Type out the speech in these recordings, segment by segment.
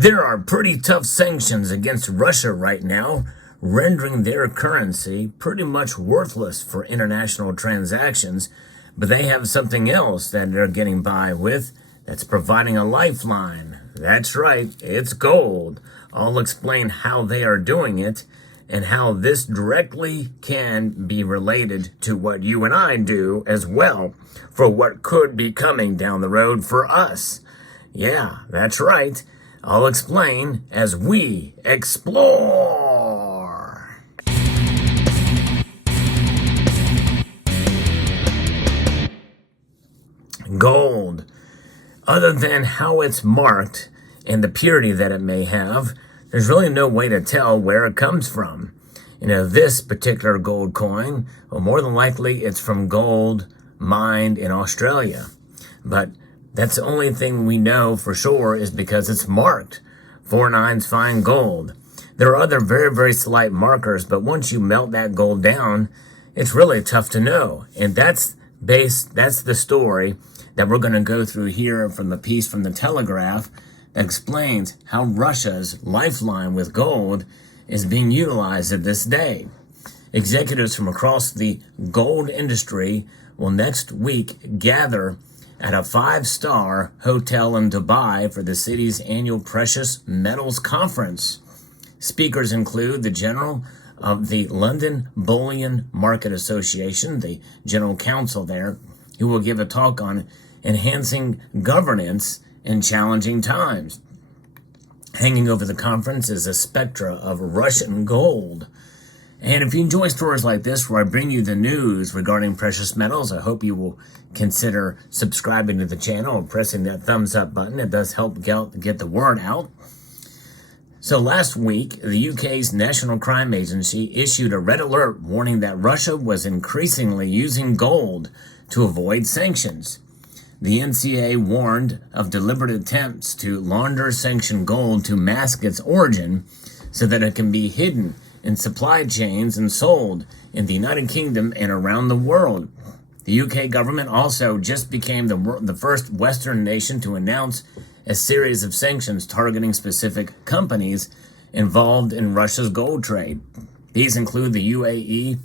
There are pretty tough sanctions against Russia right now, rendering their currency pretty much worthless for international transactions, but they have something else that they're getting by with that's providing a lifeline. That's right, it's gold. I'll explain how they are doing it and how this directly can be related to what you and I do as well for what could be coming down the road for us. Yeah, that's right. I'll explain as we explore. Gold. Other than how it's marked and the purity that it may have, there's really no way to tell where it comes from. This particular gold coin, well, more than likely it's from gold mined in Australia. But that's the only thing we know for sure is because it's marked 49's fine gold. There are other very, very slight markers, but once you melt that gold down, it's really tough to know. And that's the story that we're going to go through here from the piece from the Telegraph that explains how Russia's lifeline with gold is being utilized at this day. Executives from across the gold industry will next week gather at a 5-star hotel in Dubai for the city's annual Precious Metals Conference. Speakers include the General of the London Bullion Market Association, the General Counsel there, who will give a talk on enhancing governance in challenging times. Hanging over the conference is a spectra of Russian gold. And if you enjoy stories like this where I bring you the news regarding precious metals, I hope you will consider subscribing to the channel and pressing that thumbs up button. It does help get the word out. So last week, the UK's National Crime Agency issued a red alert warning that Russia was increasingly using gold to avoid sanctions. The NCA warned of deliberate attempts to launder sanctioned gold to mask its origin so that it can be hidden in supply chains and sold in the United Kingdom and around the world. The UK government also just became the first Western nation to announce a series of sanctions targeting specific companies involved in Russia's gold trade. These include the UAE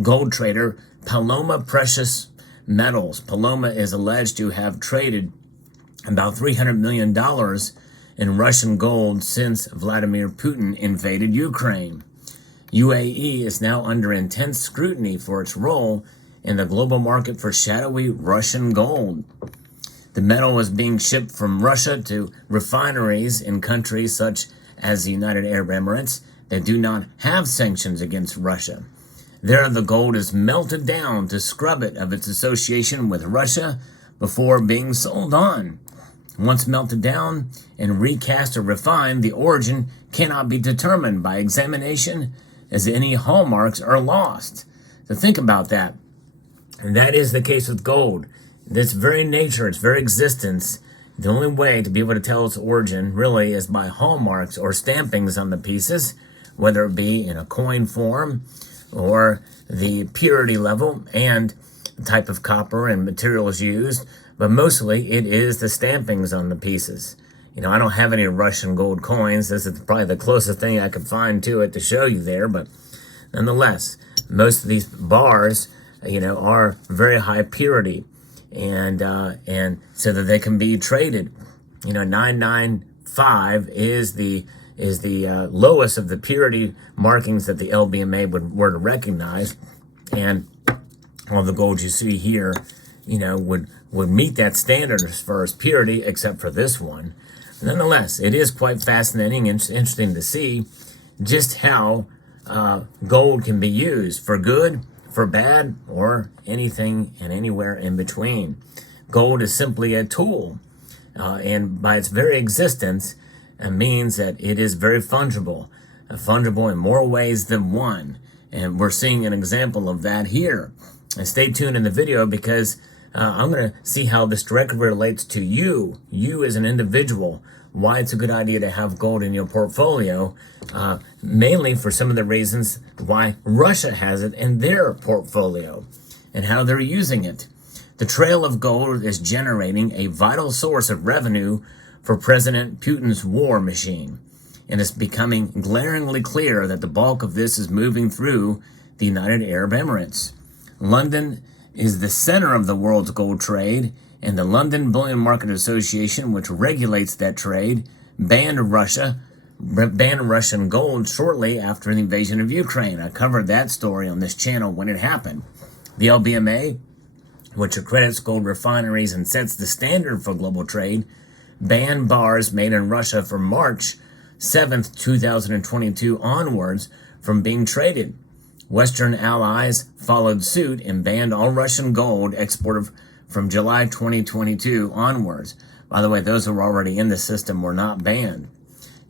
gold trader Paloma Precious Metals. Paloma is alleged to have traded about $300 million in Russian gold since Vladimir Putin invaded Ukraine. UAE is now under intense scrutiny for its role in the global market for shadowy Russian gold. The metal is being shipped from Russia to refineries in countries such as the United Arab Emirates that do not have sanctions against Russia. There, the gold is melted down to scrub it of its association with Russia before being sold on. Once melted down and recast or refined, the origin cannot be determined by examination, as any hallmarks are lost. So think about that. And that is the case with gold. This very nature, its very existence, the only way to be able to tell its origin really is by hallmarks or stampings on the pieces, whether it be in a coin form or the purity level and the type of copper and materials used. But mostly it is the stampings on the pieces. I don't have any Russian gold coins. This is probably the closest thing I could find to it to show you there. But nonetheless, most of these bars, are very high purity, and so that they can be traded. 995 is the lowest of the purity markings that the LBMA were to recognize, and all the gold you see here, would meet that standard as far as purity, except for this one. Nonetheless, it is quite fascinating and interesting to see just how gold can be used for good, for bad, or anything and anywhere in between. Gold is simply a tool, and by its very existence, it means that it is very fungible in more ways than one. And we're seeing an example of that here. And stay tuned in the video because I'm going to see how this directly relates to you as an individual, why it's a good idea to have gold in your portfolio, mainly for some of the reasons why Russia has it in their portfolio and how they're using it. The trail of gold is generating a vital source of revenue for President Putin's war machine. And it's becoming glaringly clear that the bulk of this is moving through the United Arab Emirates. London is the center of the world's gold trade, and the London Bullion Market Association, which regulates that trade, banned Russian gold shortly after the invasion of Ukraine. I covered that story on this channel when it happened. The LBMA, which accredits gold refineries and sets the standard for global trade, banned bars made in Russia from March 7th, 2022 onwards from being traded. Western allies followed suit and banned all Russian gold exported from July 2022 onwards. By the way, those who were already in the system were not banned.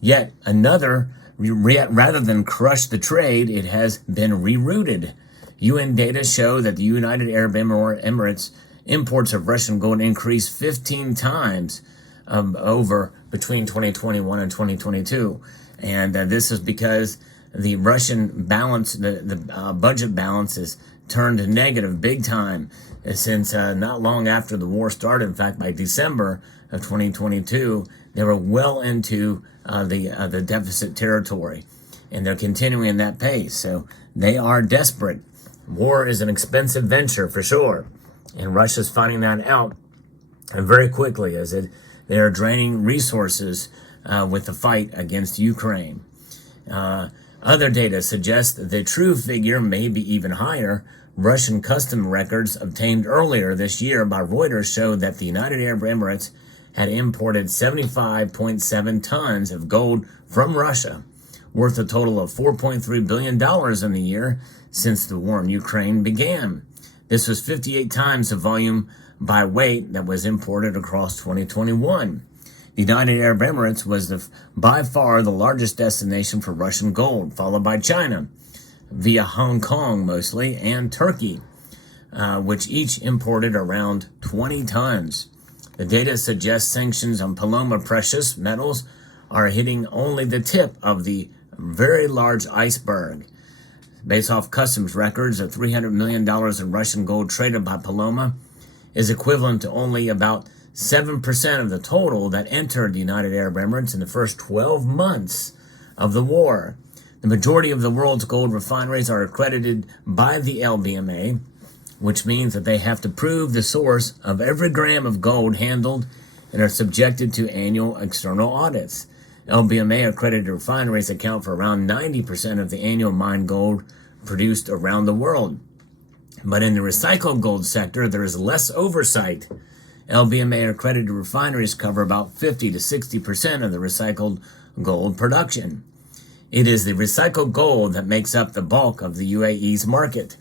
Yet another, rather than crush the trade, it has been rerouted. UN data show that the United Arab Emirates imports of Russian gold increased 15 times over between 2021 and 2022. And this is because the Russian balance, the budget balance is turned negative big time since not long after the war started. In fact, by December of 2022, they were well into the deficit territory, and they're continuing that pace. So they are desperate. War is an expensive venture for sure, and Russia's finding that out very quickly as they are draining resources with the fight against Ukraine. Other data suggests that the true figure may be even higher. Russian custom records obtained earlier this year by Reuters showed that the United Arab Emirates had imported 75.7 tons of gold from Russia, worth a total of $4.3 billion in the year since the war in Ukraine began. This was 58 times the volume by weight that was imported across 2021. The United Arab Emirates was by far the largest destination for Russian gold, followed by China, via Hong Kong mostly, and Turkey, which each imported around 20 tons. The data suggests sanctions on Paloma precious metals are hitting only the tip of the very large iceberg. Based off customs records, of $300 million in Russian gold traded by Paloma is equivalent to only about 7% of the total that entered the United Arab Emirates in the first 12 months of the war. The majority of the world's gold refineries are accredited by the LBMA, which means that they have to prove the source of every gram of gold handled and are subjected to annual external audits. LBMA accredited refineries account for around 90% of the annual mined gold produced around the world. But in the recycled gold sector, there is less oversight. LBMA accredited refineries cover about 50 to 60% of the recycled gold production. It is the recycled gold that makes up the bulk of the UAE's market.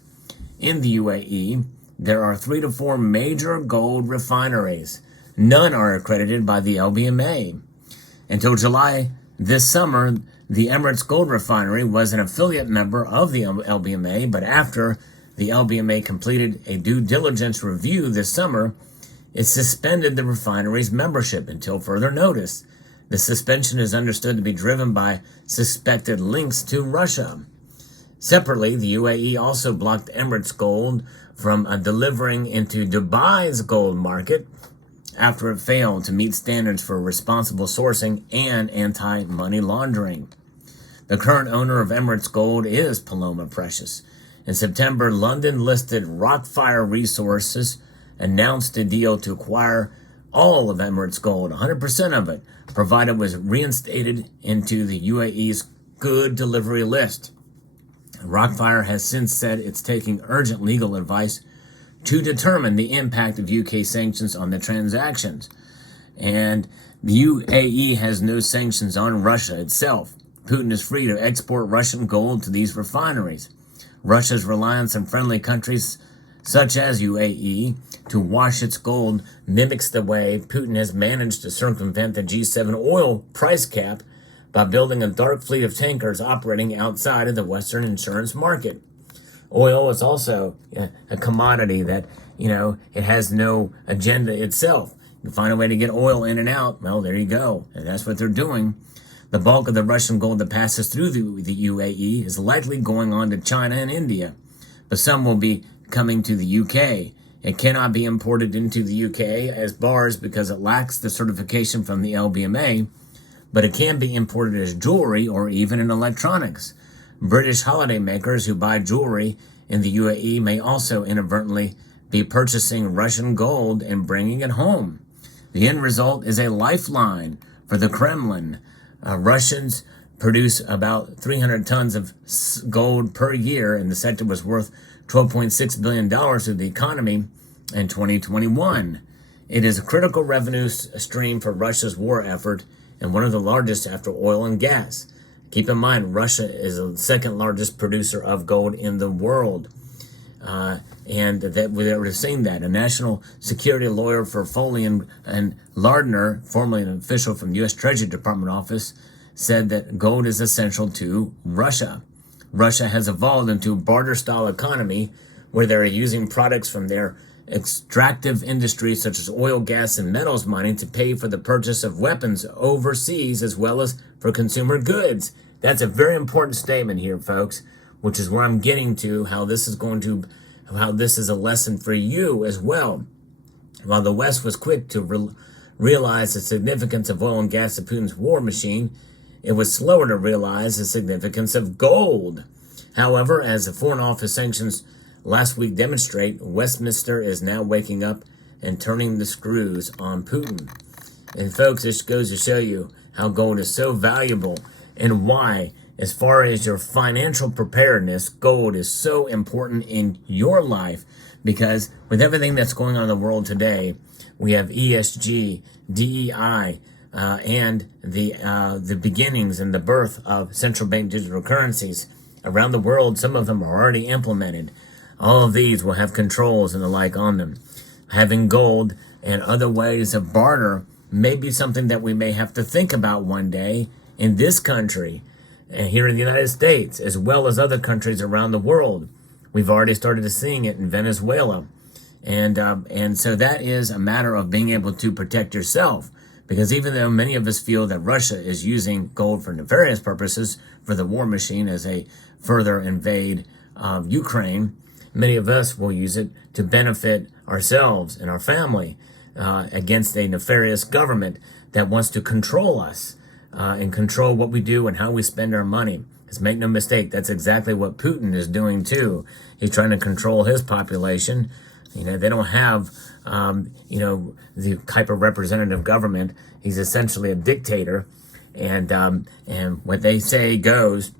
In the UAE, there are 3 to 4 major gold refineries. None are accredited by the LBMA. Until July this summer, the Emirates Gold Refinery was an affiliate member of the LBMA, but after the LBMA completed a due diligence review this summer, it suspended the refinery's membership until further notice. The suspension is understood to be driven by suspected links to Russia. Separately, the UAE also blocked Emirates Gold from delivering into Dubai's gold market after it failed to meet standards for responsible sourcing and anti-money laundering. The current owner of Emirates Gold is Paloma Precious. In September, London-listed Rockfire Resources announced a deal to acquire all of Emirates Gold, 100% of it, provided it was reinstated into the UAE's good delivery list. Rockfire has since said it's taking urgent legal advice to determine the impact of UK sanctions on the transactions. And the UAE has no sanctions on Russia itself. Putin is free to export Russian gold to these refineries. Russia's reliance on friendly countries such as UAE to wash its gold mimics the way Putin has managed to circumvent the G7 oil price cap by building a dark fleet of tankers operating outside of the Western insurance market. Oil is also a commodity that, it has no agenda itself. You find a way to get oil in and out, well, there you go. And that's what they're doing. The bulk of the Russian gold that passes through the UAE is likely going on to China and India, but some will be coming to the UK It cannot be imported into the UK as bars because it lacks the certification from the LBMA, but it can be imported as jewelry or even in electronics. British holidaymakers who buy jewelry in the UAE may also inadvertently be purchasing Russian gold and bringing it home. The end result is a lifeline for the Kremlin. Russians produce about 300 tons of gold per year, and the sector was worth $12.6 billion to the economy in 2021. It is a critical revenue stream for Russia's war effort and one of the largest after oil and gas. Keep in mind, Russia is the second largest producer of gold in the world. And that we're seeing that. A national security lawyer for Foley and Lardner, formerly an official from the U.S. Treasury Department office, said that gold is essential to Russia. Russia has evolved into a barter-style economy where they're using products from their extractive industries such as oil, gas, and metals mining to pay for the purchase of weapons overseas as well as for consumer goods. That's a very important statement here, folks, which is where I'm getting to, how this is a lesson for you as well. While the West was quick to realize the significance of oil and gas to Putin's war machine, it was slower to realize the significance of gold. However, as the Foreign Office sanctions last week demonstrate, Westminster is now waking up and turning the screws on Putin. And folks, this goes to show you how gold is so valuable and why, as far as your financial preparedness, gold is so important in your life, because with everything that's going on in the world today, we have ESG, DEI, and the beginnings and the birth of central bank digital currencies around the world. Some of them are already implemented. All of these will have controls and the like on them. Having gold and other ways of barter may be something that we may have to think about one day in this country and here in the United States, as well as other countries around the world. We've already started seeing it in Venezuela. And so that is a matter of being able to protect yourself. Because even though many of us feel that Russia is using gold for nefarious purposes for the war machine as they further invade Ukraine, many of us will use it to benefit ourselves and our family against a nefarious government that wants to control us and control what we do and how we spend our money. Because make no mistake, that's exactly what Putin is doing too. He's trying to control his population. You know, they don't have, the type of representative government. He's essentially a dictator, and what they say goes.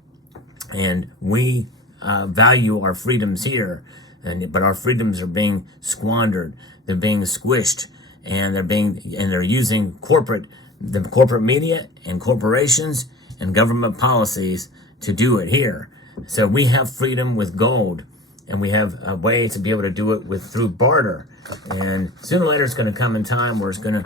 And we value our freedoms here, but our freedoms are being squandered. They're being squished, and they're using the corporate media and corporations and government policies to do it here. So we have freedom with gold. And we have a way to be able to do it through barter. And sooner or later, it's going to come in time where it's going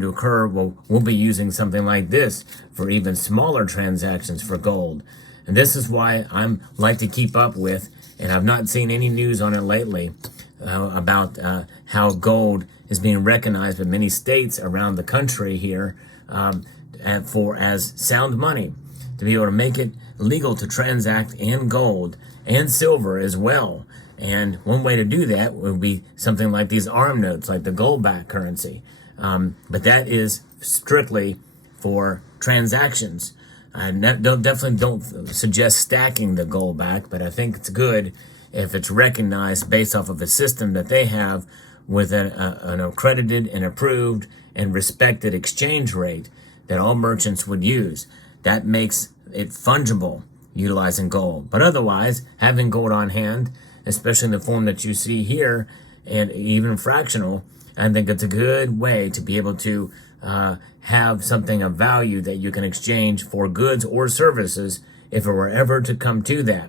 to occur. We'll be using something like this for even smaller transactions for gold. And this is why I'm like to keep up with, and I've not seen any news on it lately about how gold is being recognized by many states around the country here as sound money, to be able to make it legal to transact in gold and silver as well. And one way to do that would be something like these ARM notes, like the gold-backed currency. But that is strictly for transactions. I definitely don't suggest stacking the gold back, but I think it's good if it's recognized based off of a system that they have with an accredited and approved and respected exchange rate that all merchants would use. That makes it fungible, utilizing gold. But otherwise, having gold on hand, especially in the form that you see here, and even fractional, I think it's a good way to be able to have something of value that you can exchange for goods or services if it were ever to come to that.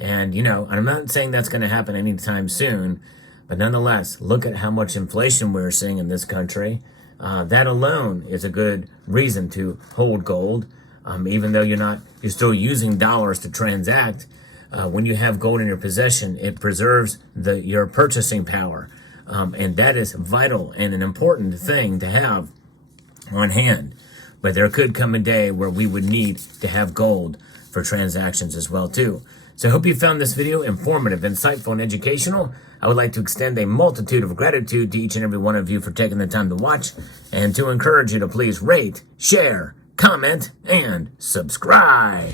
And, I'm not saying that's going to happen anytime soon, but nonetheless, look at how much inflation we're seeing in this country. That alone is a good reason to hold gold. Even though you're still using dollars to transact, when you have gold in your possession, it preserves your purchasing power. And that is vital and an important thing to have on hand. But there could come a day where we would need to have gold for transactions as well, too. So I hope you found this video informative, insightful, and educational. I would like to extend a multitude of gratitude to each and every one of you for taking the time to watch, and to encourage you to please rate, share, comment, and subscribe.